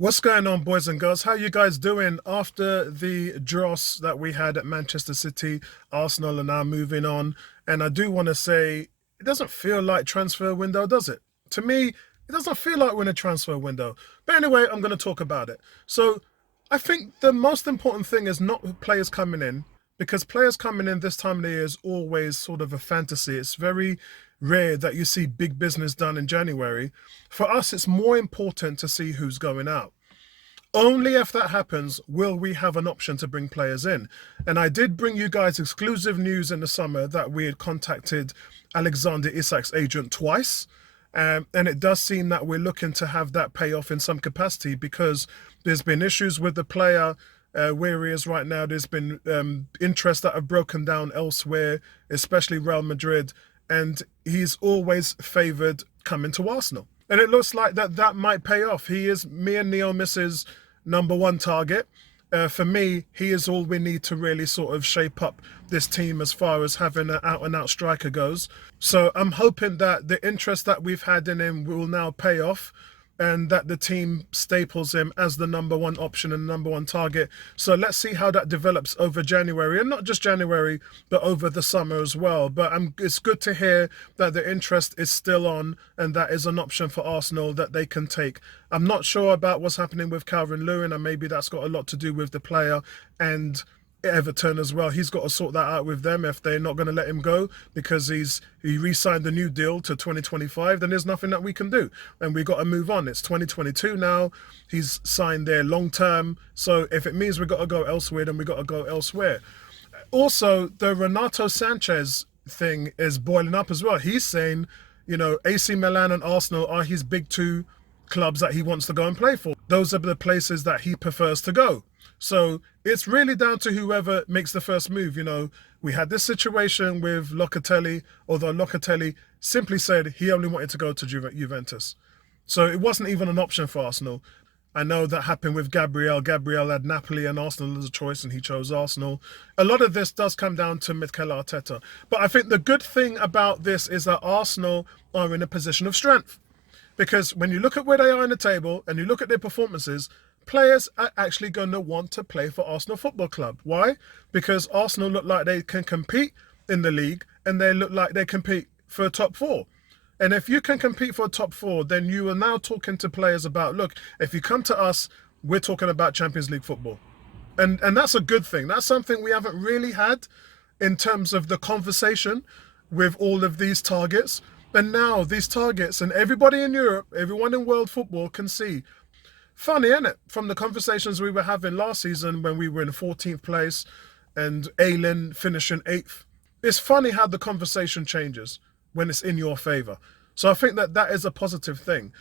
What's going on, boys and girls? How you guys doing after the dross that we had at Manchester City? Arsenal are now moving on, and I do want to say it doesn't feel like transfer window, does it? To me, it doesn't feel like we're in a transfer window. But anyway, I'm going to talk about it. So I think the most important thing is not players coming in, because players coming in this time of the year is always sort of a fantasy. It's very rare that you see big business done in January. For us, it's more important to see who's going out. Only if that happens will we have an option to bring players in. And I did bring you guys exclusive news in the summer that we had contacted Alexander Isak's agent twice. And it does seem that we're looking to have that pay off in some capacity, because there's been issues with the player where he is right now. There's been interests that have broken down elsewhere, especially Real Madrid. And he's always favoured coming to Arsenal. And it looks like that might pay off. He is me and Neo Miss's number one target. For me, he is all we need to really sort of shape up this team as far as having an out-and-out striker goes. So I'm hoping that the interest that we've had in him will now pay off, and that the team staples him as the number one option and number one target. So let's see how that develops over January, and not just January, but over the summer as well. But it's good to hear that the interest is still on, and that is an option for Arsenal that they can take. I'm not sure about what's happening with Calvin Lewin, and maybe that's got a lot to do with the player and Everton as well. He's got to sort that out with them if they're not going to let him go, because he re-signed a new deal to 2025. Then there's nothing that we can do, and we got to move on. It's 2022 now. He's signed there long term, so if it means we got to go elsewhere, then we got to go elsewhere. Also, the Renato Sanchez thing is boiling up as well. He's saying, AC Milan and Arsenal are his big two clubs that he wants to go and play for. Those are the places that he prefers to go. So it's really down to whoever makes the first move. We had this situation with Locatelli, although Locatelli simply said he only wanted to go to Juventus. So it wasn't even an option for Arsenal. I know that happened with Gabriel. Gabriel had Napoli and Arsenal as a choice, and he chose Arsenal. A lot of this does come down to Mikel Arteta. But I think the good thing about this is that Arsenal are in a position of strength. Because when you look at where they are in the table and you look at their performances, players are actually going to want to play for Arsenal Football Club. Why? Because Arsenal look like they can compete in the league, and they look like they compete for a top four. And if you can compete for a top four, then you are now talking to players about, look, if you come to us, we're talking about Champions League football. And that's a good thing. That's something we haven't really had in terms of the conversation with all of these targets. And now these targets, and everybody in Europe, everyone in world football can see. Funny, isn't it? From the conversations we were having last season when we were in 14th place and Aylen finishing 8th. It's funny how the conversation changes when it's in your favour. So I think that is a positive thing.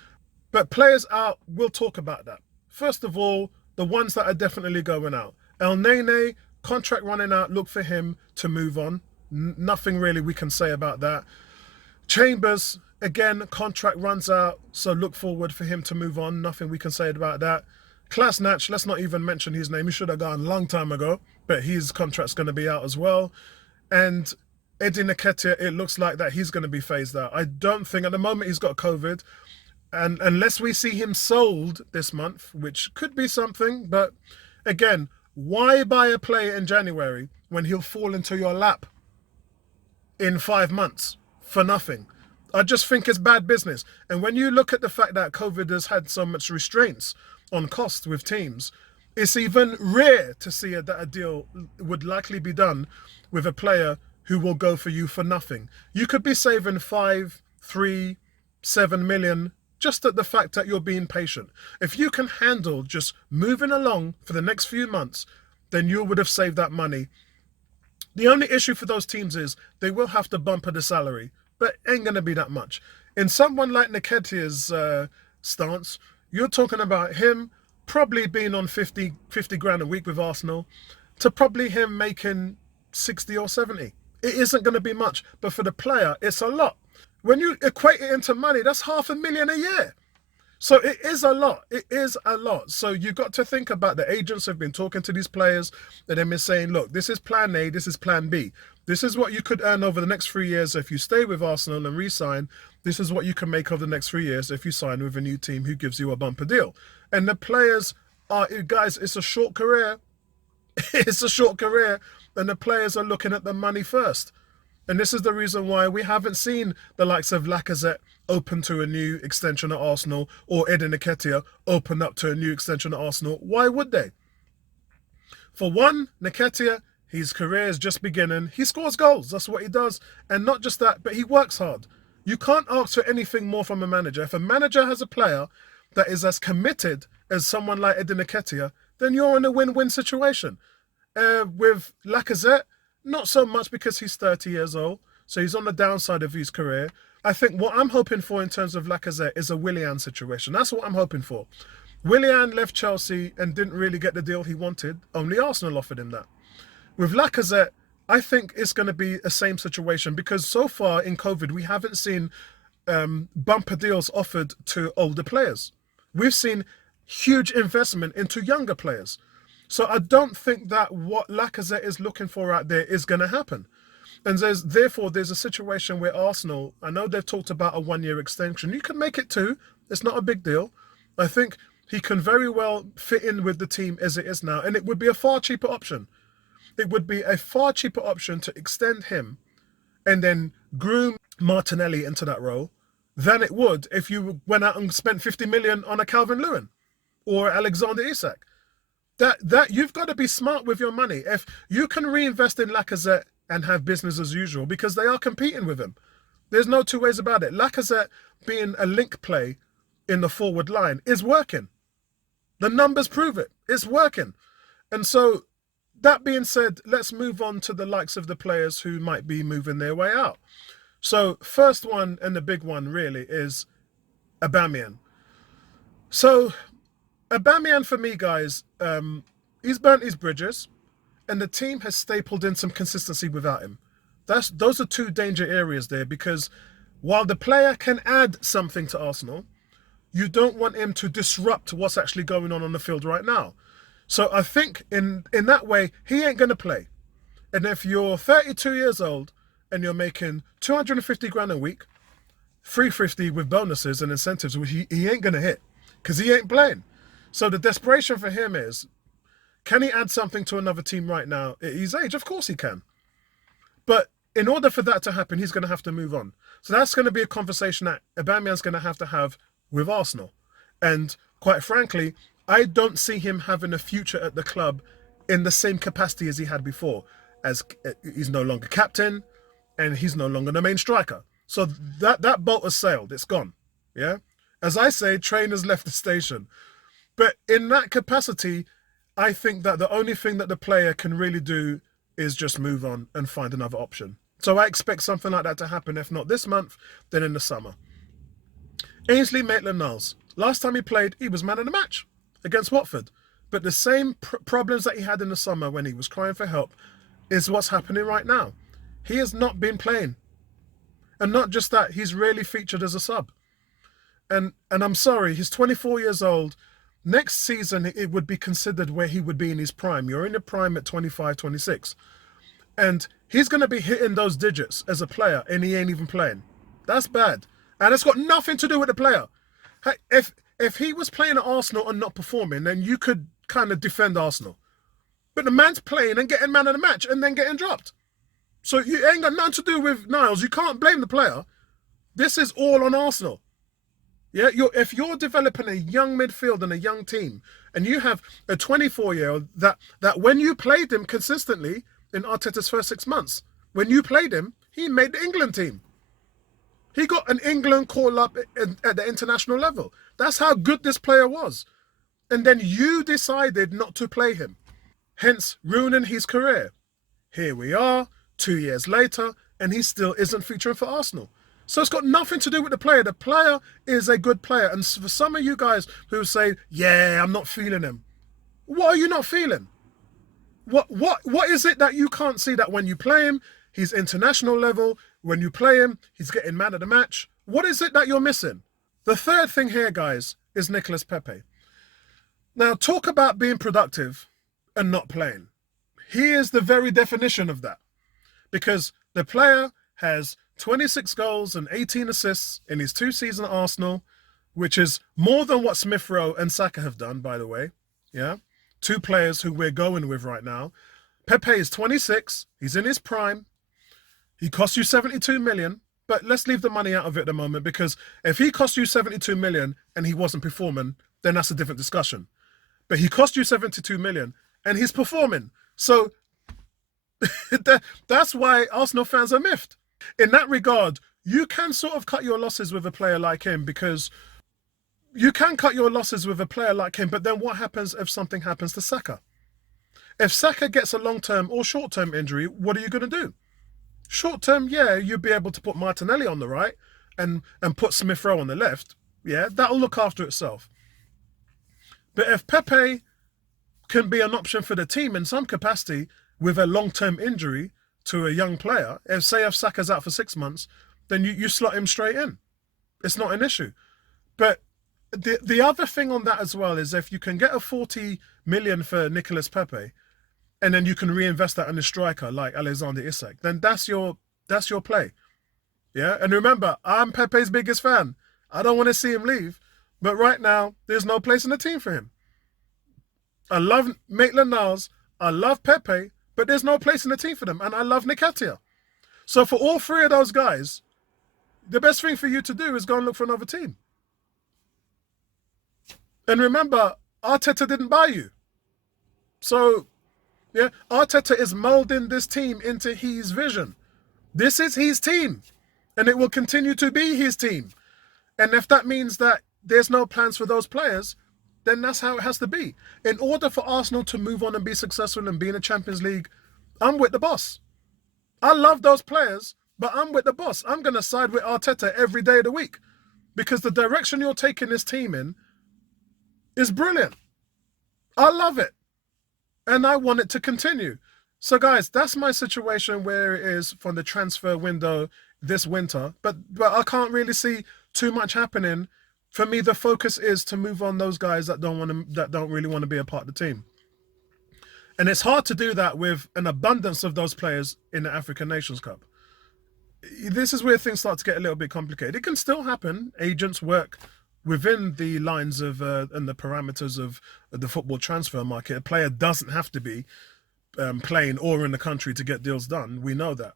But players out, we'll talk about that. First of all, the ones that are definitely going out. El Nene, contract running out, look for him to move on. Nothing really we can say about that. Chambers, again, contract runs out, so look forward for him to move on. Nothing we can say about that. Klasnach, let's not even mention his name. He should have gone a long time ago, but his contract's going to be out as well. And Eddie Nketiah, it looks like that he's going to be phased out. I don't think, at the moment, he's got COVID. And unless we see him sold this month, which could be something, but again, why buy a player in January when he'll fall into your lap in 5 months? For nothing. I just think it's bad business. And when you look at the fact that COVID has had so much restraints on costs with teams, it's even rare to see that a deal would likely be done with a player who will go for you for nothing. You could be saving 5, 3, 7 million just at the fact that you're being patient. If you can handle just moving along for the next few months, then you would have saved that money. The only issue for those teams is they will have to bumper the salary, but ain't going to be that much. In someone like Nketiah's stance, you're talking about him probably being on 50 grand a week with Arsenal to probably him making 60 or 70. It isn't going to be much, but for the player, it's a lot. When you equate it into money, that's 500,000 a year. So it is a lot. It is a lot. So you got to think about the agents have been talking to these players and they've been saying, look, this is plan A, this is plan B. This is what you could earn over the next 3 years if you stay with Arsenal and re-sign. This is what you can make over the next 3 years if you sign with a new team who gives you a bumper deal. And the players are, guys, it's a short career. It's a short career. And the players are looking at the money first. And this is the reason why we haven't seen the likes of Lacazette open to a new extension at Arsenal or Edin Nketiah open up to a new extension at Arsenal. Why would they? For one, Nketiah, his career is just beginning. He scores goals. That's what he does. And not just that, but he works hard. You can't ask for anything more from a manager. If a manager has a player that is as committed as someone like Edin Nketiah, then you're in a win-win situation. With Lacazette, not so much because he's 30 years old, so he's on the downside of his career. I think what I'm hoping for in terms of Lacazette is a Willian situation. That's what I'm hoping for. Willian left Chelsea and didn't really get the deal he wanted. Only Arsenal offered him that. With Lacazette, I think it's going to be the same situation because so far in COVID, we haven't seen bumper deals offered to older players. We've seen huge investment into younger players. So I don't think that what Lacazette is looking for out there is going to happen. And therefore, there's a situation where Arsenal, I know they've talked about a 1-year extension. You can make it 2. It's not a big deal. I think he can very well fit in with the team as it is now. And it would be a far cheaper option. It would be a far cheaper option to extend him and then groom Martinelli into that role than it would if you went out and spent 50 million on a Calvin Lewin or Alexander Isak. That you've got to be smart with your money. If you can reinvest in Lacazette and have business as usual because they are competing with him. There's no two ways about it. Lacazette being a link play in the forward line is working. The numbers prove it. It's working. And so that being said, let's move on to the likes of the players who might be moving their way out. So first one and the big one really is Abamian. So Abamian for me, guys, he's burnt his bridges and the team has stapled in some consistency without him. Those are 2 danger areas there because while the player can add something to Arsenal, you don't want him to disrupt what's actually going on the field right now. So I think in that way, he ain't going to play. And if you're 32 years old and you're making 250 grand a week, 350 with bonuses and incentives, which he ain't going to hit because he ain't playing. So the desperation for him is, can he add something to another team right now at his age? Of course he can. But in order for that to happen, he's going to have to move on. So that's going to be a conversation that Aubameyang's going to have with Arsenal. And quite frankly, I don't see him having a future at the club in the same capacity as he had before, as he's no longer captain and he's no longer the main striker. So that boat has sailed. It's gone. Yeah. As I say, train has left the station. But in that capacity, I think that the only thing that the player can really do is just move on and find another option. So I expect something like that to happen, if not this month, then in the summer. Ainsley Maitland-Niles. Last time he played, he was man of the match against Watford. But the same problems that he had in the summer when he was crying for help is what's happening right now. He has not been playing. And not just that, he's rarely featured as a sub. And I'm sorry, he's 24 years old. Next season, it would be considered where he would be in his prime. You're in your prime at 25, 26. And he's going to be hitting those digits as a player, and he ain't even playing. That's bad. And it's got nothing to do with the player. If he was playing at Arsenal and not performing, then you could kind of defend Arsenal. But the man's playing and getting man of the match and then getting dropped. So you ain't got nothing to do with Niles. You can't blame the player. This is all on Arsenal. Yeah, if you're developing a young midfield and a young team, and you have a 24-year-old that when you played him consistently in Arteta's first 6 months, when you played him, he made the England team. He got an England call-up at the international level. That's how good this player was. And then you decided not to play him, hence ruining his career. Here we are, 2 years later, and he still isn't featuring for Arsenal. So it's got nothing to do with the player. The player is a good player. And for some of you guys who say, yeah, I'm not feeling him. What are you not feeling? What is it that you can't see that when you play him, he's international level. When you play him, he's getting man of the match. What is it that you're missing? The third thing here, guys, is Nicolas Pepe. Now, talk about being productive and not playing. He is the very definition of that, because the player has 26 goals and 18 assists in his 2 seasons at Arsenal, which is more than what Smith Rowe and Saka have done, by the way. Yeah, 2 players who we're going with right now. Pepe is 26. He's in his prime. He cost you 72 million, but let's leave the money out of it at the moment, because if he cost you 72 million and he wasn't performing, then that's a different discussion. But he cost you 72 million and he's performing. So that's why Arsenal fans are miffed. In that regard, you can sort of cut your losses with a player like him, because you can cut your losses with a player like him, but then what happens if something happens to Saka? If Saka gets a long-term or short-term injury, what are you going to do? Short-term, yeah, you'll be able to put Martinelli on the right and put Smith Rowe on the left. Yeah, that'll look after itself. But if Pepe can be an option for the team in some capacity with a long-term injury to a young player, if Saka's out for 6 months, then you slot him straight in. It's not an issue. But the other thing on that as well is, if you can get a 40 million for Nicolas Pepe, and then you can reinvest that in a striker like Alexander Isak, then that's your play. Yeah, and remember, I'm Pepe's biggest fan. I don't want to see him leave, but right now there's no place in the team for him. I love Maitland-Niles, I love Pepe, but there's no place in the team for them, and I love Nketiah. So for all 3 of those guys, the best thing for you to do is go and look for another team. And remember, Arteta didn't buy you. So, yeah, Arteta is molding this team into his vision. This is his team, and it will continue to be his team. And if that means that there's no plans for those players, then that's how it has to be. In order for Arsenal to move on and be successful and be in the Champions League, I'm with the boss. I love those players, but I'm with the boss. I'm going to side with Arteta every day of the week, because the direction you're taking this team in is brilliant. I love it, and I want it to continue. So guys, that's my situation where it is from the transfer window this winter, but I can't really see too much happening. For me, the focus is to move on those guys that don't really want to be a part of the team. And it's hard to do that with an abundance of those players in the African Nations Cup. This is where things start to get a little bit complicated. It can still happen. Agents work within the lines of and the parameters of the football transfer market. A player doesn't have to be playing or in the country to get deals done. We know that.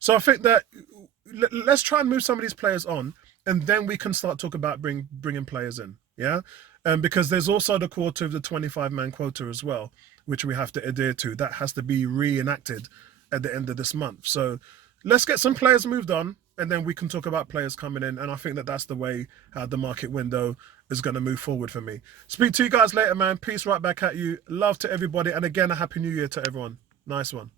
So I think that let's try and move some of these players on, and then we can start talking about bringing players in. Yeah, because there's also the quota of the 25-man quota as well, which we have to adhere to. That has to be reenacted at the end of this month. So let's get some players moved on, and then we can talk about players coming in. And I think that that's the way how the market window is going to move forward for me. Speak to you guys later, man. Peace right back at you. Love to everybody. And again, a happy new year to everyone. Nice one.